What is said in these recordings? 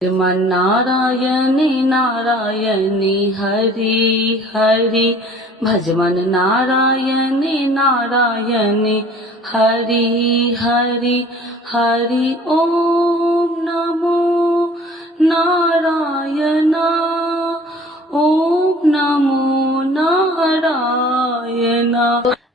मन नारायणी नारायणी हरि हरि भजमन नारायणी नारायणी हरि हरि हरि ओम नमो नारायण ओम नमो नारायण।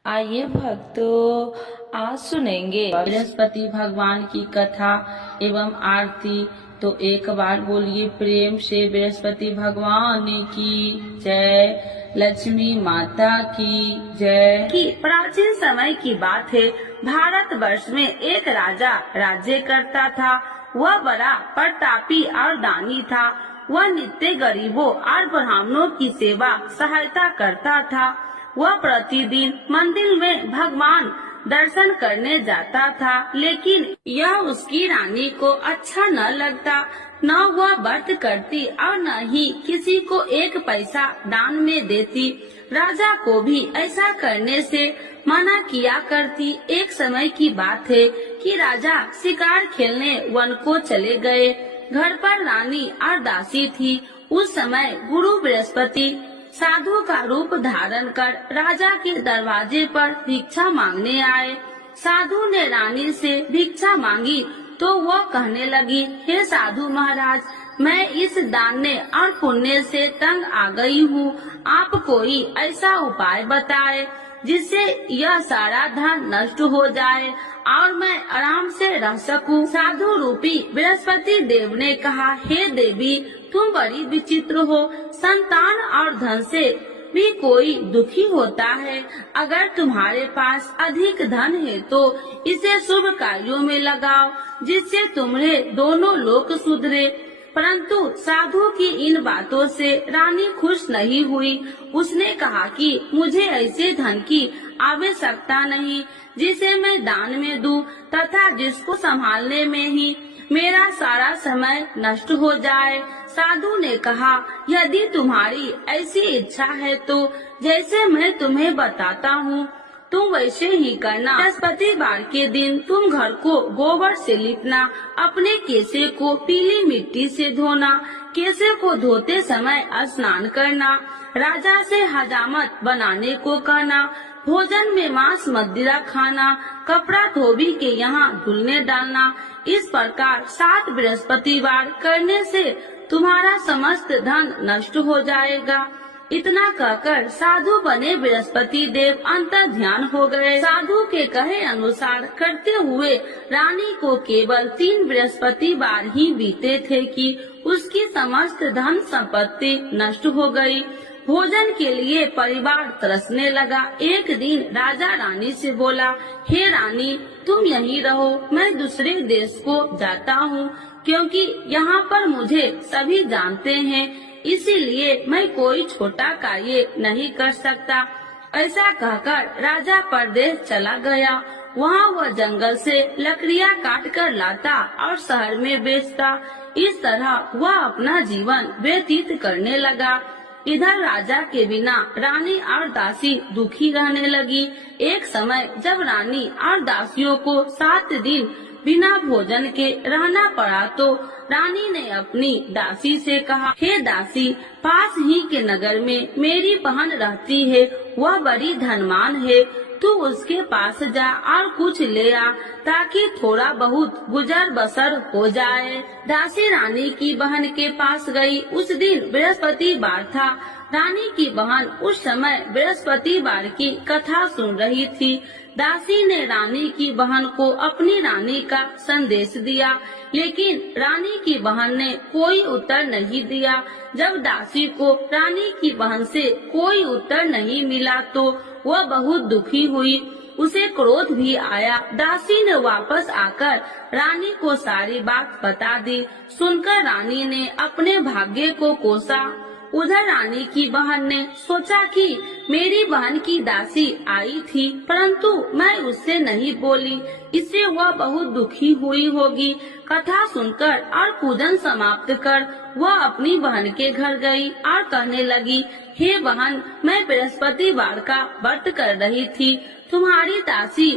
आइए भक्तों, आज सुनेंगे बृहस्पति भगवान की कथा एवं आरती। तो एक बार बोलिए प्रेम से बृहस्पति भगवान की जय, लक्ष्मी माता की जय। कि प्राचीन समय की बात है, भारत वर्ष में एक राजा राज्य करता था। वह बड़ा प्रतापी और दानी था। वह नित्य गरीबों और ब्राह्मणों की सेवा सहायता करता था। वह प्रतिदिन मंदिर में भगवान दर्शन करने जाता था, लेकिन यह उसकी रानी को अच्छा न लगता। न वह व्रत करती और न ही किसी को एक पैसा दान में देती। राजा को भी ऐसा करने से मना किया करती। एक समय की बात है कि राजा शिकार खेलने वन को चले गए। घर पर रानी और दासी थी। उस समय गुरु बृहस्पति साधु का रूप धारण कर राजा के दरवाजे पर भिक्षा मांगने आए। साधु ने रानी से भिक्षा मांगी तो वह कहने लगी, हे साधु महाराज, मैं इस दान और पुण्य से तंग आ गई हूँ। आप कोई ऐसा उपाय बताए जिससे यह सारा धन नष्ट हो जाए और मैं आराम से रह सकूं। साधु रूपी बृहस्पति देव ने कहा, हे देवी, तुम बड़ी विचित्र हो। संतान और धन से भी कोई दुखी होता है। अगर तुम्हारे पास अधिक धन है तो इसे शुभ कार्यों में लगाओ, जिससे तुम्हारे दोनों लोक सुधरे। परंतु साधु की इन बातों से रानी खुश नहीं हुई। उसने कहा कि मुझे ऐसे धन की आवश्यकता नहीं जिसे मैं दान में दूं तथा जिसको संभालने में ही मेरा सारा समय नष्ट हो जाए। साधु ने कहा, यदि तुम्हारी ऐसी इच्छा है तो जैसे मैं तुम्हें बताता हूँ तुम वैसे ही करना। बृहस्पतिवार के दिन तुम घर को गोबर से लिपना, अपने केसे को पीली मिट्टी से धोना, केसे को धोते समय स्नान करना, राजा से हजामत बनाने को कहना, भोजन में मांस मदिरा खाना, कपड़ा धोबी के यहाँ धुलने डालना। इस प्रकार 7 बृहस्पतिवार करने से तुम्हारा समस्त धन नष्ट हो जाएगा। इतना कहकर साधु बने बृहस्पति देव अंतर ध्यान हो गए। साधु के कहे अनुसार करते हुए रानी को केवल 3 बृहस्पतिवार ही बीते थे कि उसकी समस्त धन संपत्ति नष्ट हो गई। भोजन के लिए परिवार तरसने लगा। एक दिन राजा रानी से बोला, हे रानी, तुम यहीं रहो, मैं दूसरे देश को जाता हूँ, क्योंकि यहाँ पर मुझे सभी जानते हैं, इसीलिए मैं कोई छोटा कार्य नहीं कर सकता। ऐसा कहकर राजा परदेश चला गया। वहाँ वह जंगल से लकड़ियाँ काट कर लाता और शहर में बेचता। इस तरह वह अपना जीवन व्यतीत करने लगा। इधर राजा के बिना रानी और दासी दुखी रहने लगी। एक समय जब रानी और दासियों को 7 दिन बिना भोजन के रहना पड़ा तो रानी ने अपनी दासी से कहा, हे दासी, पास ही के नगर में मेरी बहन रहती है, वह बड़ी धनवान है, तू उसके पास जा और कुछ ले आ ताकि थोड़ा बहुत गुजर बसर हो जाए। दासी रानी की बहन के पास गई। उस दिन बृहस्पतिवार था। रानी की बहन उस समय बृहस्पतिवार की कथा सुन रही थी। दासी ने रानी की बहन को अपनी रानी का संदेश दिया, लेकिन रानी की बहन ने कोई उत्तर नहीं दिया। जब दासी को रानी की बहन से कोई उत्तर नहीं मिला तो वह बहुत दुखी हुई। उसे क्रोध भी आया। दासी ने वापस आकर रानी को सारी बात बता दी। सुनकर रानी ने अपने भाग्य को कोसा। उधर रानी की बहन ने सोचा कि मेरी बहन की दासी आई थी, परंतु मैं उससे नहीं बोली, इससे वह बहुत दुखी हुई होगी। कथा सुनकर और पूजन समाप्त कर वह अपनी बहन के घर गई और कहने लगी, हे बहन, मैं बृहस्पतिवार का व्रत कर रही थी, तुम्हारी दासी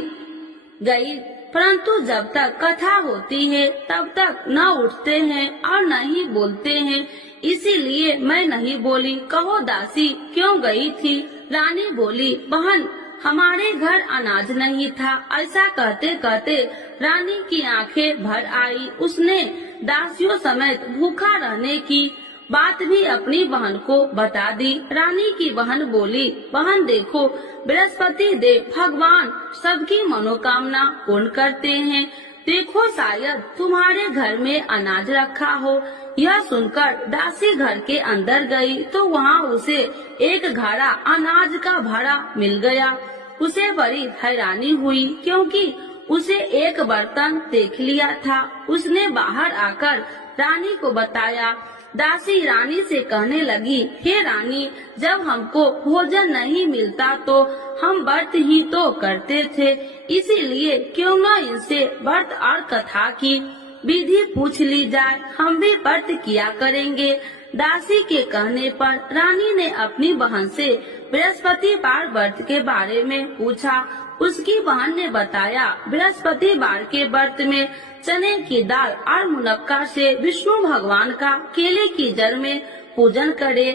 गई परंतु जब तक कथा होती है तब तक न उठते हैं और न ही बोलते हैं, इसीलिए मैं नहीं बोली। कहो दासी क्यों गई थी? रानी बोली, बहन हमारे घर अनाज नहीं था। ऐसा कहते कहते रानी की आंखें भर आई। उसने दासियों समेत भूखा रहने की बात भी अपनी बहन को बता दी। रानी की बहन बोली, बहन देखो बृहस्पति देव भगवान सबकी मनोकामना पूर्ण करते हैं। देखो शायद तुम्हारे घर में अनाज रखा हो। यह सुनकर दासी घर के अंदर गई तो वहाँ उसे एक घड़ा अनाज का भरा मिल गया। उसे बड़ी हैरानी हुई क्योंकि उसे एक बर्तन देख लिया था। उसने बाहर आकर रानी को बताया। दासी रानी से कहने लगी, हे रानी, जब हमको भोजन नहीं मिलता तो हम व्रत ही तो करते थे, इसीलिए क्यों न इनसे व्रत और कथा की विधि पूछ ली जाए, हम भी व्रत किया करेंगे। दासी के कहने पर रानी ने अपनी बहन से बृहस्पतिवार व्रत के बारे में पूछा। उसकी बहन ने बताया, बृहस्पतिवार के व्रत में चने की दाल और मुनक्का से विष्णु भगवान का केले की जड़ में पूजन करे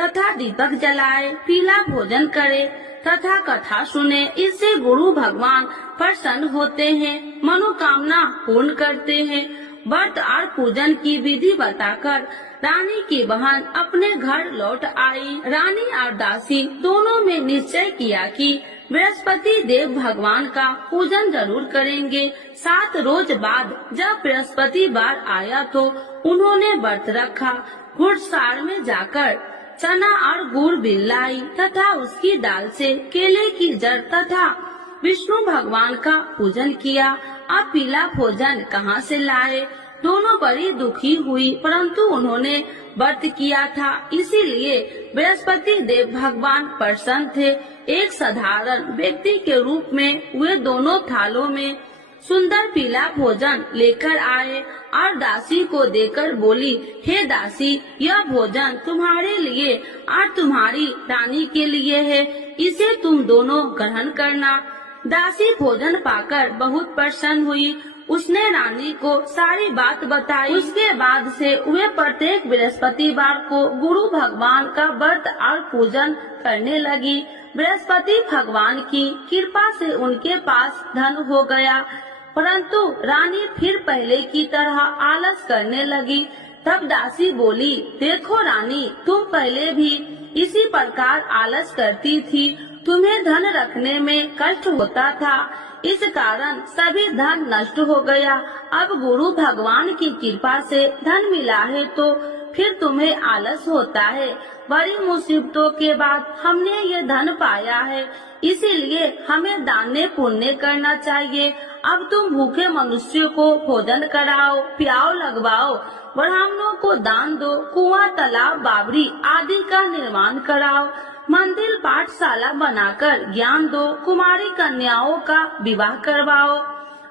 तथा दीपक जलाए, पीला भोजन करे तथा कथा सुने। इससे गुरु भगवान प्रसन्न होते हैं, मनोकामना पूर्ण करते हैं। व्रत और पूजन की विधि बताकर रानी की बहन अपने घर लौट आई। रानी और दासी दोनों में निश्चय किया कि बृहस्पति देव भगवान का पूजन जरूर करेंगे। 7 रोज बाद जब बृहस्पतिवार आया तो उन्होंने व्रत रखा। घुड़सार में जाकर चना और गुड़ बिन लाई तथा उसकी दाल से केले की जड़ तथा विष्णु भगवान का पूजन किया। अब पीला भोजन कहाँ से लाए? दोनों बड़ी दुखी हुई, परंतु उन्होंने व्रत किया था, इसीलिए बृहस्पति देव भगवान प्रसन्न थे। एक साधारण व्यक्ति के रूप में वे दोनों थालों में सुंदर पीला भोजन लेकर आए और दासी को देकर बोली, हे दासी, यह भोजन तुम्हारे लिए और तुम्हारी रानी के लिए है, इसे तुम दोनों ग्रहण करना। दासी भोजन पाकर बहुत प्रसन्न हुई। उसने रानी को सारी बात बताई। उसके बाद से वे प्रत्येक बृहस्पतिवार को गुरु भगवान का व्रत और पूजन करने लगी। बृहस्पति भगवान की कृपा से उनके पास धन हो गया, परंतु रानी फिर पहले की तरह आलस करने लगी। तब दासी बोली, देखो रानी, तुम पहले भी इसी प्रकार आलस करती थी, तुम्हें धन रखने में कष्ट होता था, इस कारण सभी धन नष्ट हो गया। अब गुरु भगवान की कृपा से धन मिला है तो फिर तुम्हें आलस होता है। बड़ी मुसीबतों के बाद हमने ये धन पाया है, इसीलिए हमें दान पुण्य करना चाहिए। अब तुम भूखे मनुष्य को भोजन कराओ, प्याव लगवाओ, ब्राह्मणों को दान दो, कुआं, तालाब, बावड़ी आदि का निर्माण कराओ, मंदिर, पाठशाला बनाकर ज्ञान दो, कुमारी कन्याओं का विवाह करवाओ,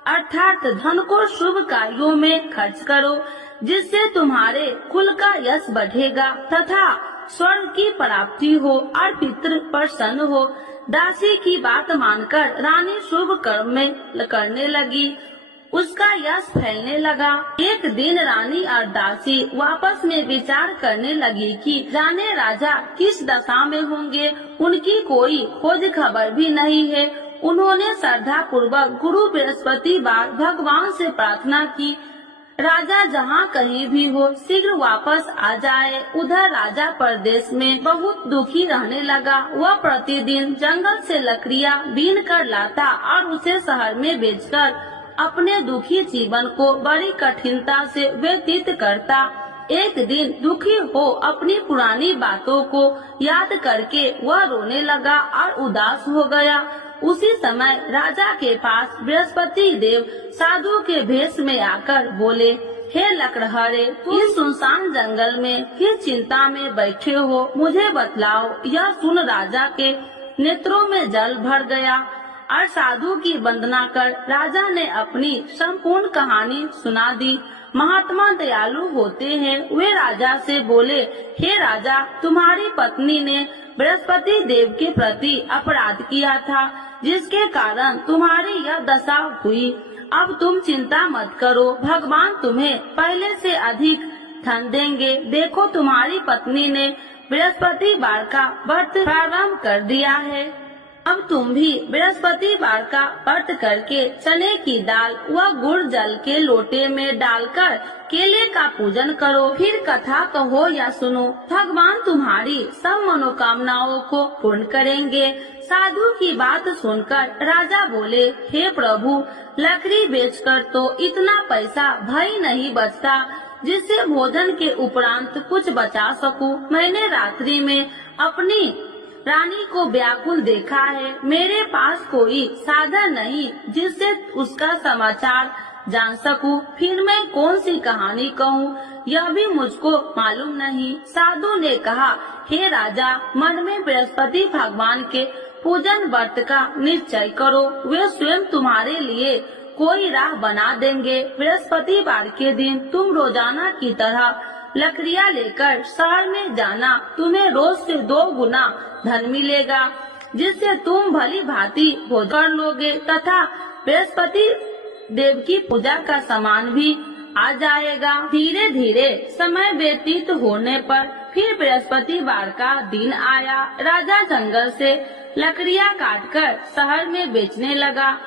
अर्थात धन को शुभ कार्यों में खर्च करो, जिससे तुम्हारे कुल का यश बढ़ेगा तथा स्वर्ग की प्राप्ति हो और पितृ प्रसन्न हो। दासी की बात मानकर रानी शुभ कर्म में करने लगी, उसका यश फैलने लगा। एक दिन रानी और दासी आपस में विचार करने लगी कि जाने राजा किस दशा में होंगे, उनकी कोई खोज खबर भी नहीं है। उन्होंने श्रद्धा पूर्वक गुरु बृहस्पतिवार भगवान से प्रार्थना की, राजा जहाँ कहीं भी हो शीघ्र वापस आ जाए। उधर राजा प्रदेश में बहुत दुखी रहने लगा। वह प्रतिदिन जंगल से लकड़ियाँ बीन कर लाता और उसे शहर में बेचकर अपने दुखी जीवन को बड़ी कठिनता से व्यतीत करता। एक दिन दुखी हो अपनी पुरानी बातों को याद करके वह रोने लगा और उदास हो गया। उसी समय राजा के पास बृहस्पति देव साधु के भेष में आकर बोले, हे लकड़हारे, तुम इस सुनसान जंगल में किस चिंता में बैठे हो, मुझे बतलाओ। यह सुन राजा के नेत्रों में जल भर गया और साधु की वंदना कर राजा ने अपनी संपूर्ण कहानी सुना दी। महात्मा दयालु होते हैं। वे राजा से बोले, हे राजा, तुम्हारी पत्नी ने बृहस्पति देव के प्रति अपराध किया था, जिसके कारण तुम्हारी यह दशा हुई। अब तुम चिंता मत करो, भगवान तुम्हें पहले से अधिक धन देंगे। देखो तुम्हारी पत्नी ने बृहस्पतिवार का व्रत प्रारंभ कर दिया है। अब तुम भी बृहस्पतिवार का व्रत करके चने की दाल व गुड़ जल के लोटे में डालकर केले का पूजन करो। फिर कथा कहो या सुनो, भगवान तुम्हारी सब मनोकामनाओं को पूर्ण करेंगे। साधु की बात सुनकर राजा बोले, हे प्रभु, लकड़ी बेचकर तो इतना पैसा भई नहीं बचता जिससे भोजन के उपरांत कुछ बचा सकूं। मैंने रात्रि में अपनी रानी को व्याकुल देखा है। मेरे पास कोई साधन नहीं जिससे उसका समाचार जान सकूं। फिर मैं कौन सी कहानी कहूँ, यह भी मुझको मालूम नहीं। साधु ने कहा, हे राजा, मन में बृहस्पति भगवान के पूजन व्रत का निश्चय करो, वे स्वयं तुम्हारे लिए कोई राह बना देंगे। बृहस्पतिवार के दिन तुम रोजाना की तरह लकड़ियाँ लेकर शहर में जाना। तुम्हें रोज से 2 गुना धन मिलेगा, जिससे तुम भली भांति भोजन कर लोगे तथा बृहस्पति देव की पूजा का सामान भी आ जाएगा। धीरे धीरे समय व्यतीत होने पर फिर बृहस्पतिवार का दिन आया। राजा जंगल से लकड़ियाँ काटकर शहर में बेचने लगा।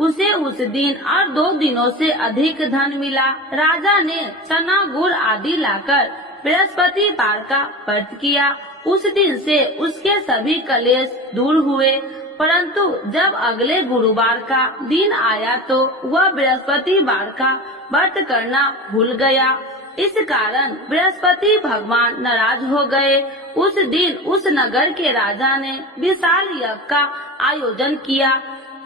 उसे उस दिन और 2 दिनों से अधिक धन मिला। राजा ने चना गुड़ आदि लाकर बृहस्पतिवार का व्रत किया। उस दिन से उसके सभी कलेश दूर हुए। परंतु जब अगले गुरुवार का दिन आया तो वह बृहस्पतिवार का व्रत करना भूल गया। इस कारण बृहस्पति भगवान नाराज हो गए। उस दिन उस नगर के राजा ने विशाल यज्ञ का आयोजन किया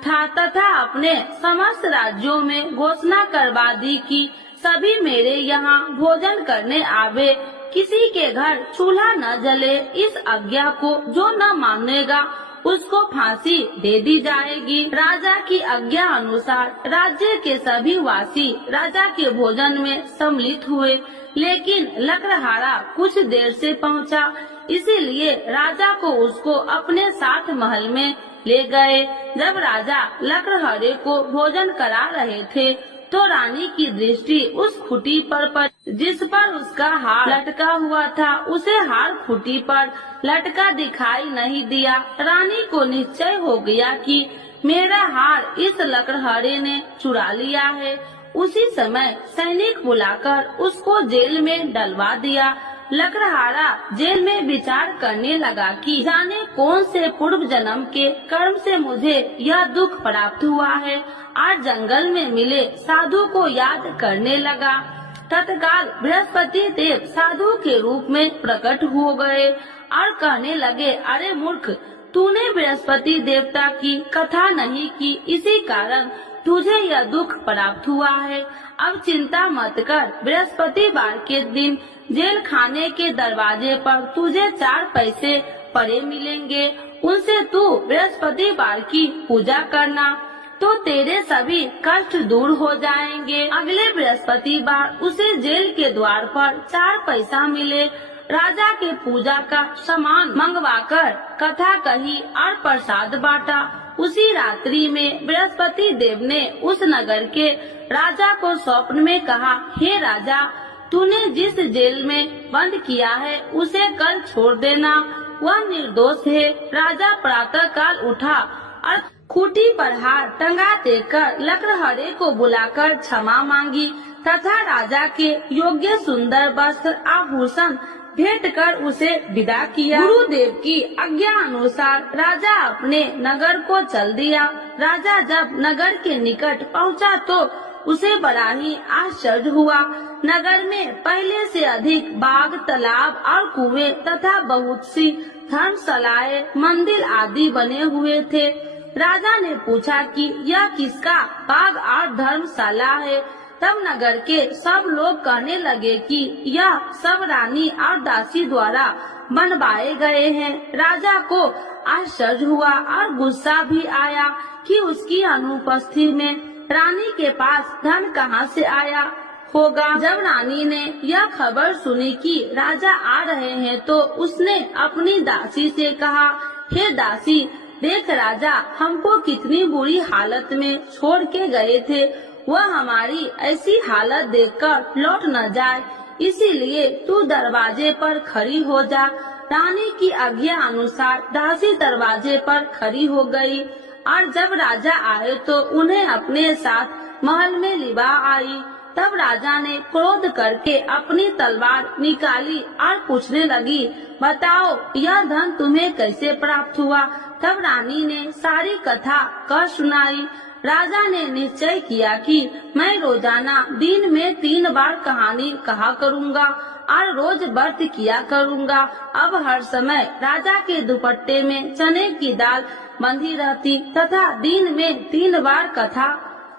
था तथा अपने समस्त राज्यों में घोषणा करवा दी कि सभी मेरे यहाँ भोजन करने आवे, किसी के घर चूल्हा न जले। इस आज्ञा को जो न मानेगा उसको फांसी दे दी जाएगी। राजा की आज्ञा अनुसार राज्य के सभी वासी राजा के भोजन में सम्मिलित हुए, लेकिन लकड़हारा कुछ देर से पहुंचा, इसीलिए राजा को उसको अपने साथ महल में ले गए। जब राजा लकड़हारे को भोजन करा रहे थे तो रानी की दृष्टि उस खूंटी पर पड़ी जिस पर उसका हार लटका हुआ था। उसे हार खूंटी पर लटका दिखाई नहीं दिया। रानी को निश्चय हो गया कि मेरा हार इस लकड़हारे ने चुरा लिया है। उसी समय सैनिक बुलाकर उसको जेल में डलवा दिया। लकड़हारा जेल में विचार करने लगा कि जाने कौन से पूर्व जन्म के कर्म से मुझे यह दुख प्राप्त हुआ है। आज जंगल में मिले साधु को याद करने लगा। तत्काल बृहस्पति देव साधु के रूप में प्रकट हो गए और कहने लगे, अरे मूर्ख, तूने बृहस्पति देवता की कथा नहीं की, इसी कारण तुझे यह दुख प्राप्त हुआ है। अब चिंता मत कर, बृहस्पतिवार के दिन जेल खाने के दरवाजे पर तुझे 4 पैसे पड़े मिलेंगे। उनसे तू बृहस्पतिवार की पूजा करना तो तेरे सभी कष्ट दूर हो जाएंगे। अगले बृहस्पतिवार उसे जेल के द्वार पर 4 पैसा मिले। राजा के पूजा का सामान मंगवाकर कथा कही और प्रसाद बांटा। उसी रात्रि में बृहस्पति देव ने उस नगर के राजा को स्वप्न में कहा, हे राजा, तूने जिस जेल में बंद किया है उसे कल छोड़ देना, वह निर्दोष है। राजा प्रातः काल उठा और खूंटी पर हार टंगा देकर लकड़हारे को बुलाकर क्षमा मांगी तथा राजा के योग्य सुंदर वस्त्र आभूषण भेंट कर उसे विदा किया। गुरुदेव की आज्ञा अनुसार राजा अपने नगर को चल दिया। राजा जब नगर के निकट पहुंचा तो उसे बड़ा ही आश्चर्य हुआ। नगर में पहले से अधिक बाग, तालाब और कुएं तथा बहुत सी धर्मशालाएं, मंदिर आदि बने हुए थे। राजा ने पूछा कि यह किसका बाग और धर्मशाला है। तब नगर के सब लोग कहने लगे कि यह सब रानी और दासी द्वारा बनवाए गए हैं। राजा को आश्चर्य हुआ और गुस्सा भी आया कि उसकी अनुपस्थिति में रानी के पास धन कहां से आया होगा। जब रानी ने यह खबर सुनी कि राजा आ रहे हैं तो उसने अपनी दासी से कहा, हे दासी, देख राजा हमको कितनी बुरी हालत में छोड़ के गए थे, वह हमारी ऐसी हालत देखकर लौट न जाए, इसीलिए तू दरवाजे पर खड़ी हो जा। रानी की आज्ञा अनुसार दासी दरवाजे पर खड़ी हो गई और जब राजा आए तो उन्हें अपने साथ महल में लिवा आई। तब राजा ने क्रोध करके अपनी तलवार निकाली और पूछने लगी, बताओ यह धन तुम्हें कैसे प्राप्त हुआ। तब रानी ने सारी कथा कह सुनाई। राजा ने निश्चय किया कि मैं रोजाना दिन में 3 बार कहानी कहा करूँगा और रोज व्रत किया करूँगा। अब हर समय राजा के दुपट्टे में चने की दाल बंधी रहती तथा दिन में 3 बार कथा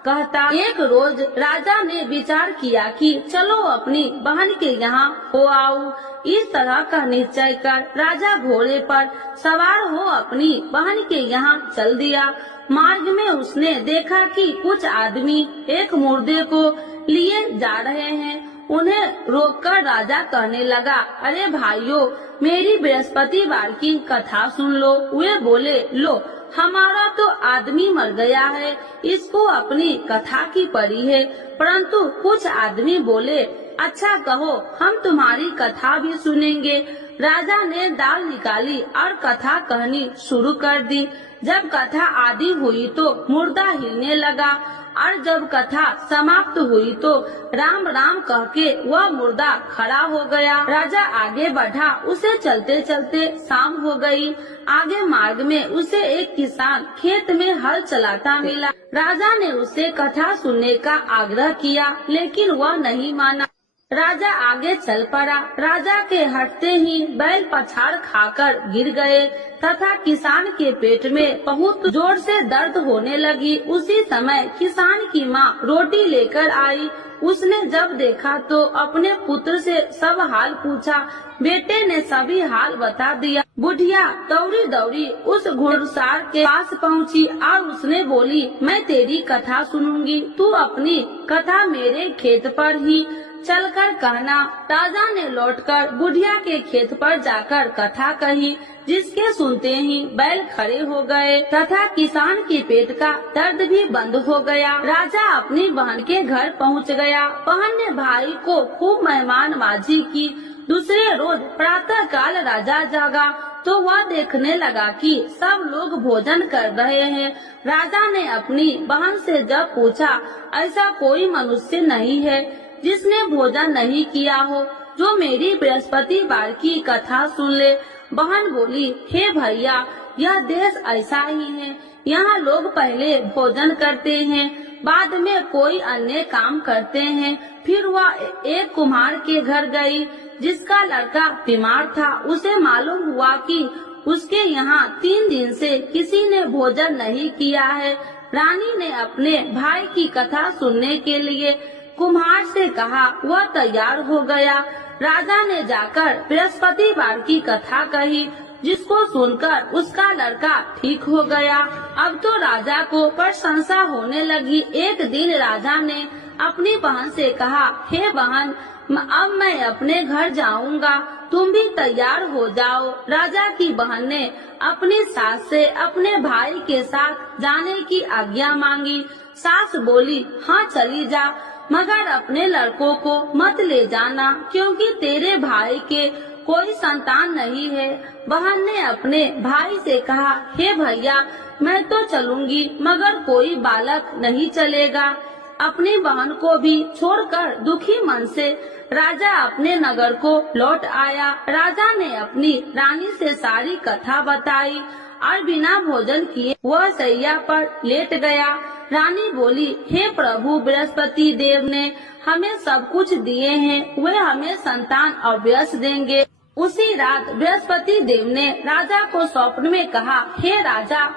कहता। एक रोज राजा ने विचार किया कि चलो अपनी बहन के यहाँ हो आऊं। इस तरह का निश्चय कर राजा घोड़े पर सवार हो अपनी बहन के यहाँ चल दिया। मार्ग में उसने देखा कि कुछ आदमी एक मुर्दे को लिए जा रहे हैं। उन्हें रोककर राजा कहने लगा, अरे भाइयों, मेरी बृहस्पतिवार की कथा सुन लो। वे बोले, लो हमारा तो आदमी मर गया है, इसको अपनी कथा की पड़ी है। परंतु कुछ आदमी बोले, अच्छा कहो, हम तुम्हारी कथा भी सुनेंगे। राजा ने दाल निकाली और कथा कहनी शुरू कर दी। जब कथा आदि हुई तो मुर्दा हिलने लगा और जब कथा समाप्त हुई तो राम राम कह के वह मुर्दा खड़ा हो गया। राजा आगे बढ़ा, उसे चलते चलते शाम हो गई। आगे मार्ग में उसे एक किसान खेत में हल चलाता मिला। राजा ने उससे कथा सुनने का आग्रह किया, लेकिन वह नहीं माना। राजा आगे चल पड़ा। राजा के हटते ही बैल पछाड़ खाकर गिर गए तथा किसान के पेट में बहुत जोर से दर्द होने लगी। उसी समय किसान की माँ रोटी लेकर आई। उसने जब देखा तो अपने पुत्र से सब हाल पूछा। बेटे ने सभी हाल बता दिया। बुढ़िया दौड़ी दौड़ी उस घुड़सवार के पास पहुँची और उसने बोली, मैं तेरी कथा सुनूंगी, तू अपनी कथा मेरे खेत पर ही चलकर कहना। राजा ने लौटकर बुढ़िया के खेत पर जाकर कथा कही, जिसके सुनते ही बैल खड़े हो गए तथा किसान के पेट का दर्द भी बंद हो गया। राजा अपनी बहन के घर पहुंच गया। बहन ने भाई को खूब मेहमानबाजी की। दूसरे रोज प्रातः काल राजा जागा तो वह देखने लगा कि सब लोग भोजन कर रहे हैं। राजा ने अपनी बहन से जब पूछा, ऐसा कोई मनुष्य नहीं है जिसने भोजन नहीं किया हो, जो मेरी बृहस्पतिवार की कथा सुन ले। बहन बोली, हे भैया, यह देश ऐसा ही है। यहाँ लोग पहले भोजन करते हैं, बाद में कोई अन्य काम करते हैं। फिर वह एक कुम्हार के घर गई, जिसका लड़का बीमार था। उसे मालूम हुआ कि उसके यहाँ 3 दिन से किसी ने भोजन नहीं किया है। रानी ने अपने भाई की कथा सुनने के लिए कुम्हार से कहा। वह तैयार हो गया। राजा ने जाकर बृहस्पतिवार की कथा कही, जिसको सुनकर उसका लड़का ठीक हो गया। अब तो राजा को प्रशंसा होने लगी। एक दिन राजा ने अपनी बहन से कहा, हे बहन, अब मैं अपने घर जाऊंगा, तुम भी तैयार हो जाओ। राजा की बहन ने अपनी सास से अपने भाई के साथ जाने की आज्ञा मांगी। सास बोली, हाँ चली जा, मगर अपने लड़कों को मत ले जाना, क्योंकि तेरे भाई के कोई संतान नहीं है। बहन ने अपने भाई से कहा, हे भैया, मैं तो चलूंगी, मगर कोई बालक नहीं चलेगा। अपनी बहन को भी छोड़कर दुखी मन से राजा अपने नगर को लौट आया। राजा ने अपनी रानी से सारी कथा बताई और बिना भोजन किए वह सैया पर लेट गया। रानी बोली, हे प्रभु, बृहस्पति देव ने हमें सब कुछ दिए हैं, वे हमें संतान अवश्य देंगे। उसी रात बृहस्पति देव ने राजा को स्वप्न में कहा, हे राजा,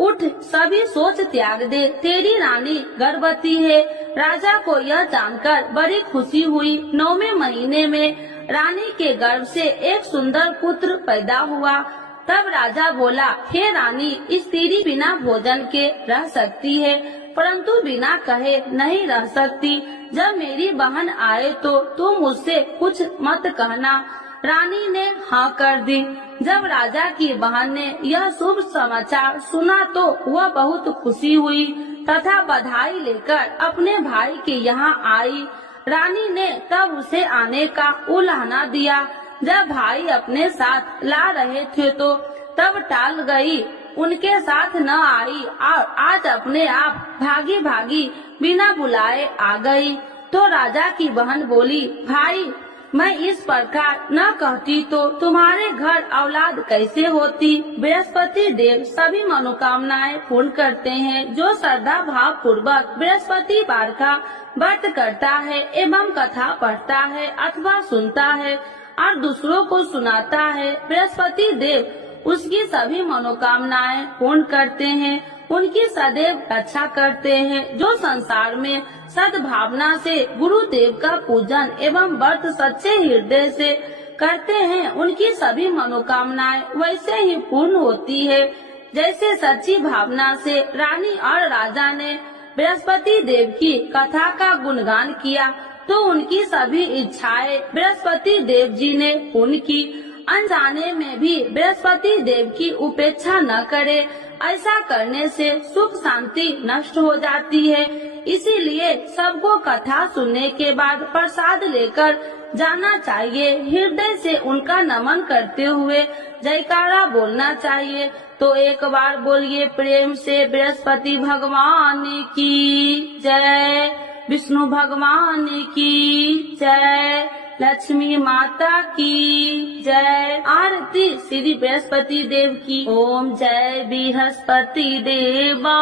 उठ, सभी सोच त्याग दे, तेरी रानी गर्भवती है। राजा को यह जानकर बड़ी खुशी हुई। 9वें महीने में रानी के गर्भ से एक सुंदर पुत्र पैदा हुआ। तब राजा बोला, हे रानी, स्त्री बिना भोजन के रह सकती है, परंतु बिना कहे नहीं रह सकती। जब मेरी बहन आए तो तुम मुझसे कुछ मत कहना। रानी ने हाँ कर दी। जब राजा की बहन ने यह शुभ समाचार सुना तो वह बहुत खुशी हुई। तथा बधाई लेकर अपने भाई के यहाँ आई। रानी ने तब उसे आने का उलाहना दिया। जब भाई अपने साथ ला रहे थे तो तब टाल गई, उनके साथ न आई और आज अपने आप भागी भागी बिना बुलाए आ गई। तो राजा की बहन बोली, भाई मैं इस प्रकार न कहती तो तुम्हारे घर औलाद कैसे होती। बृहस्पति देव सभी मनोकामनाएं पूर्ण करते हैं। जो श्रद्धा भाव पूर्वक बृहस्पतिवार का व्रत करता है एवं कथा पढ़ता है अथवा सुनता है और दूसरों को सुनाता है, बृहस्पति देव उसकी सभी मनोकामनाएं पूर्ण करते हैं, उनकी सदैव रक्षा करते हैं। जो संसार में सद्भावना से गुरुदेव का पूजन एवं व्रत सच्चे हृदय से करते हैं, उनकी सभी मनोकामनाएं वैसे ही पूर्ण होती है जैसे सच्ची भावना से रानी और राजा ने बृहस्पति देव की कथा का गुणगान किया तो उनकी सभी इच्छाएं बृहस्पति देव जी ने पूर्ण की। अनजाने में भी बृहस्पति देव की उपेक्षा न करे, ऐसा करने से सुख शांति नष्ट हो जाती है। इसीलिए सबको कथा सुनने के बाद प्रसाद लेकर जाना चाहिए। हृदय से उनका नमन करते हुए जयकारा बोलना चाहिए। तो एक बार बोलिए प्रेम से बृहस्पति भगवान की जय, विष्णु भगवान की जय, लक्ष्मी माता की जय। आरती श्री बृहस्पति देव की। ओम जय बृहस्पति देवा,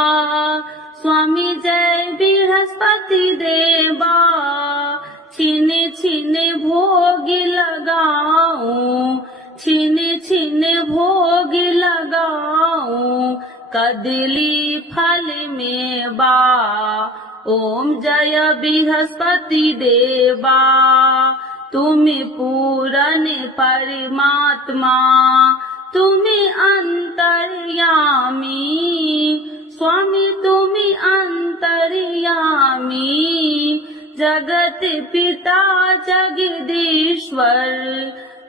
स्वामी जय बृहस्पति देवा। छीने छीने भोग लगाऊं, छीने छीने भोग लगाऊं, कदली फल में बा। ओम जय बृहस्पति देवा, तुम्ही पूरन परमात्मा, तुम्ही अंतर्यामी, स्वामी तुम्ही अंतर्यामी। जगत पिता जगदीश्वर,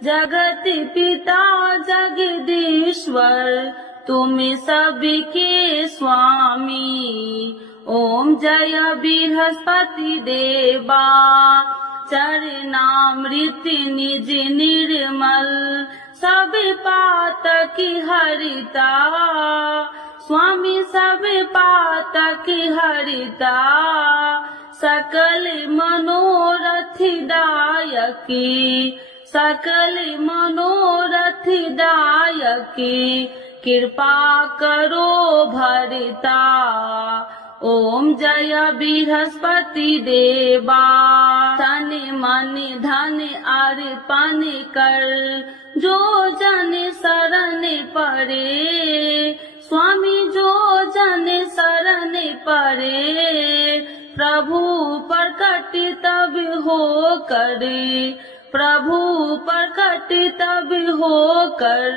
जगत पिता जगदीश्वर, तुम्ही सबके स्वामी। ओम जय बृहस्पति देवा, चरणामृत निज निर्मल, सब पातक हरिता, स्वामी सब पातक हरिता। सकल मनोरथ दायकी, सकल मनोरथ दायकी, कृपा करो भरता। ओम जय बृहस्पति देवा, तन मन धन अर्पण कर, जो जन शरण पड़े, स्वामी जो जन शरण पड़े। प्रभु प्रकट तब हो करे, प्रभु प्रकट तब हो कर,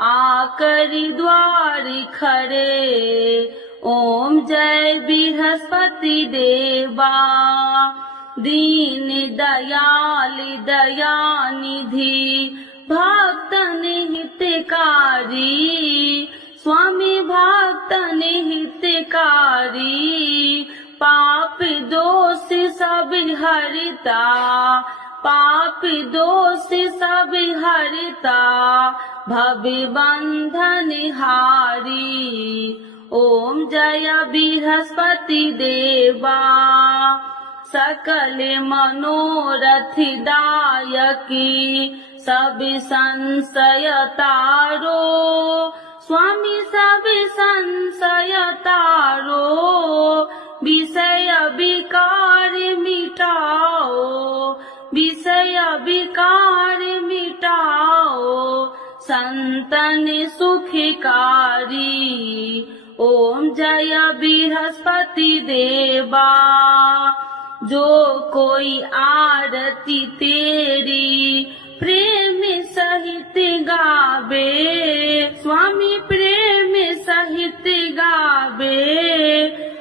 आकर द्वार खड़े। ओम जय बृहस्पति देवा, दीन दयाल दयानिधि, भक्तन हितकारी, स्वामी भक्तन हितकारी। पाप दोष सब हरता, पाप दोष सब हरता, भव बंधन हारी। ओम जय बृहस्पति देवा, सकल मनोरथ दायकी, सब संशय तारो, स्वामी सब संशय तारो। विषय विकार मिटाओ, विषय विकार मिटाओ, संतन सुखकारी। ओम जय बृहस्पति देवा, जो कोई आरती तेरी प्रेम सहित गावे, स्वामी प्रेम सहित गावे।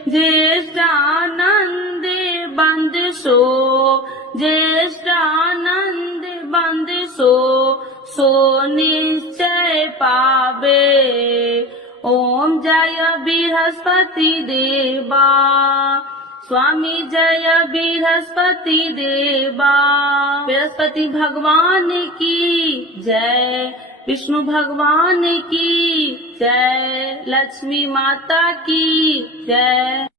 ज्येष्ठानंद बंद सो, ज्येष्ठानंद बंद सो, सो निश्चय पावे। ओम जय बृहस्पति देवा, स्वामी जय बृहस्पति देवा। बृहस्पति भगवान की जय, विष्णु भगवान की जय, लक्ष्मी माता की जय।